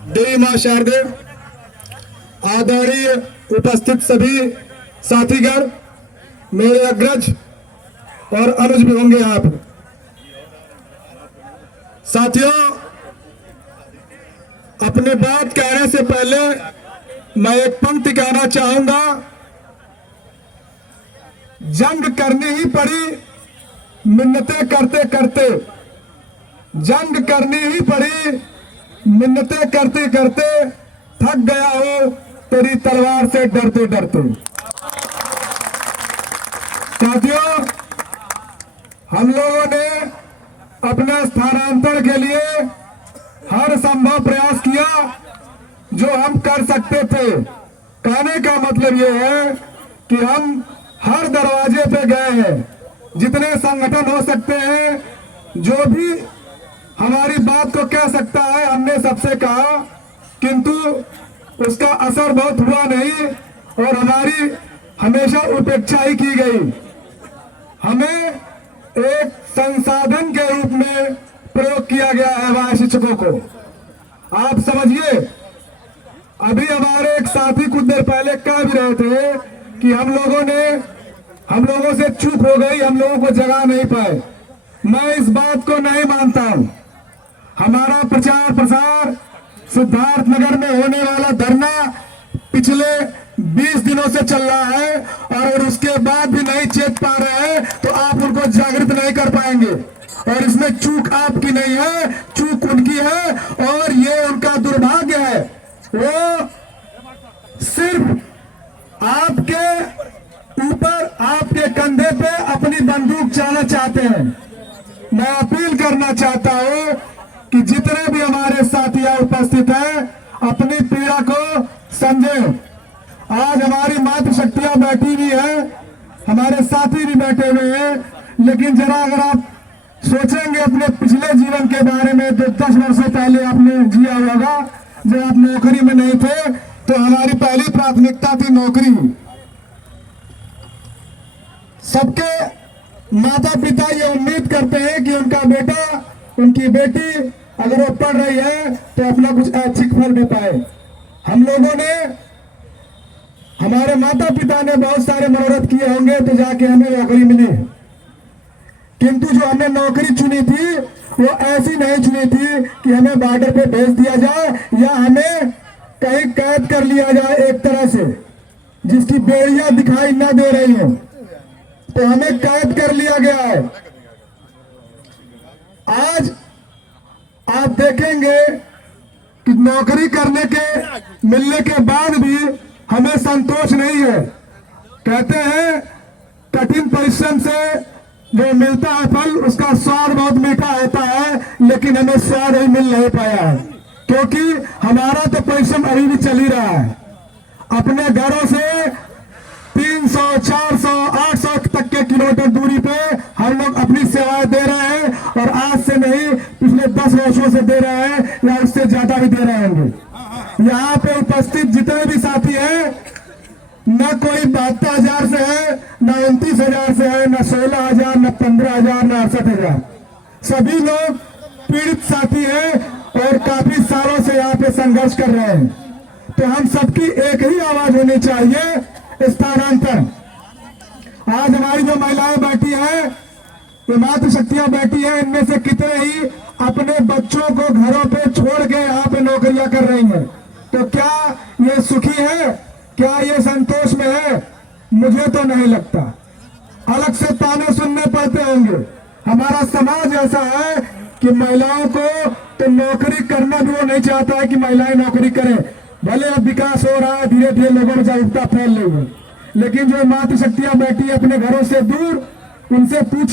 देवी मां शारदे, आदरणीय उपस्थित सभी साथीगण, मेरे अग्रज और अनुज भी होंगे आप साथियों। अपने बात कहने से पहले मैं एक पंक्ति कहना चाहूंगा। जंग करनी ही पड़ी मिन्नतें करते करते, जंग करनी ही पड़ी मिन्नतें करते करते, थक गया हो तेरी तलवार से डरते डरते। साथियों, हम लोगों ने अपने स्थानांतरण के लिए हर संभव प्रयास किया जो हम कर सकते थे। कहने का मतलब यह है कि हम हर दरवाजे पे गए हैं, जितने संगठन हो सकते हैं, जो भी हमारी बात को कह सकता है हमने सबसे कहा, किंतु उसका असर बहुत हुआ नहीं और हमारी हमेशा उपेक्षा ही की गई। हमें एक संसाधन के रूप में प्रयोग किया गया है वहां शिक्षकों को। आप समझिए, अभी हमारे एक साथी कुछ देर पहले कह भी रहे थे कि हम लोगों से चूक हो गई, हम लोगों को जगा नहीं पाए। मैं इस बात को नहीं मानता हूं। हमारा प्रचार प्रसार सिद्धार्थनगर में होने वाला धरना पिछले 20 दिनों से चल रहा है और उसके बाद भी नहीं चेत पा रहे हैं तो आप उनको जागृत नहीं कर पाएंगे। और इसमें चूक आपकी नहीं है, चूक उनकी है और ये उनका दुर्भाग्य है। वो सिर्फ आपके ऊपर, आपके कंधे पे अपनी बंदूक चलाना चाहते हैं। मैं अपील करना चाहता हूं कि जितने भी हमारे साथी उपस्थित हैं, अपनी पीड़ा को समझें। आज हमारी मातृशक्तियां बैठी हुई है, हमारे साथी भी बैठे हुए हैं, लेकिन जरा अगर आप सोचेंगे अपने पिछले जीवन के बारे में, तो 10 वर्षों पहले आपने जिया होगा जब आप नौकरी में नहीं थे, तो हमारी पहली प्राथमिकता थी नौकरी। सबके माता पिता ये उम्मीद करते हैं कि उनका बेटा, उनकी बेटी अगर वो पढ़ रही है तो अपना कुछ ऐच्छिक फल दे पाए। हम लोगों ने, हमारे माता पिता ने बहुत सारे मनोरथ किए होंगे तो जाके हमें नौकरी मिली, किंतु जो हमने नौकरी चुनी थी वो ऐसी नहीं चुनी थी कि हमें बॉर्डर पे भेज दिया जाए या हमें कहीं कैद कर लिया जाए एक तरह से, जिसकी बेड़ियां दिखाई न दे रही हैं, तो हमें कैद कर लिया गया है। आज आप देखेंगे कि नौकरी करने के मिलने के बाद भी हमें संतोष नहीं है। कहते हैं कठिन परिश्रम से जो मिलता है फल, उसका स्वाद बहुत मीठा होता है, लेकिन हमें स्वाद ही मिल नहीं पाया है, क्योंकि हमारा तो परिश्रम अभी भी चल ही रहा है। अपने घरों से 300, 400, 800 तक के किलोमीटर दूरी पे हम लोग अपनी सेवाएं दे रहे हैं, और आज से नहीं, पिछले 10 वर्षों से दे रहे हैं या उससे ज्यादा भी दे रहे होंगे। यहाँ पे उपस्थित जितने भी साथी हैं, न कोई 72,000 से है, न 29,000 से है, न 16,000, न 15,000, न 68,000। सभी लोग पीड़ित साथी हैं और काफी सालों से यहाँ पे संघर्ष कर रहे हैं। तो हम सबकी एक ही आवाज होनी चाहिए, स्थानांतरण। आज हमारी जो महिलाएं बैठी हैं, ये मातृशक्तियां बैठी हैं, इनमें से कितने ही अपने बच्चों को घरों पे छोड़ के यहाँ पे नौकरियां कर रही हैं। तो क्या ये सुखी है? क्या ये संतोष में है? मुझे तो नहीं लगता। अलग से ताने सुनने पड़ते होंगे। हमारा समाज ऐसा है कि महिलाओं को तो नौकरी करना भी वो नहीं चाहता है कि महिलाएं नौकरी करें। भले अब विकास हो रहा है, धीरे धीरे लोगों में जागरूकता फैल रही है, लेकिन जो मातृशक्तियां बैठी है अपने घरों से दूर, उनसे पूछ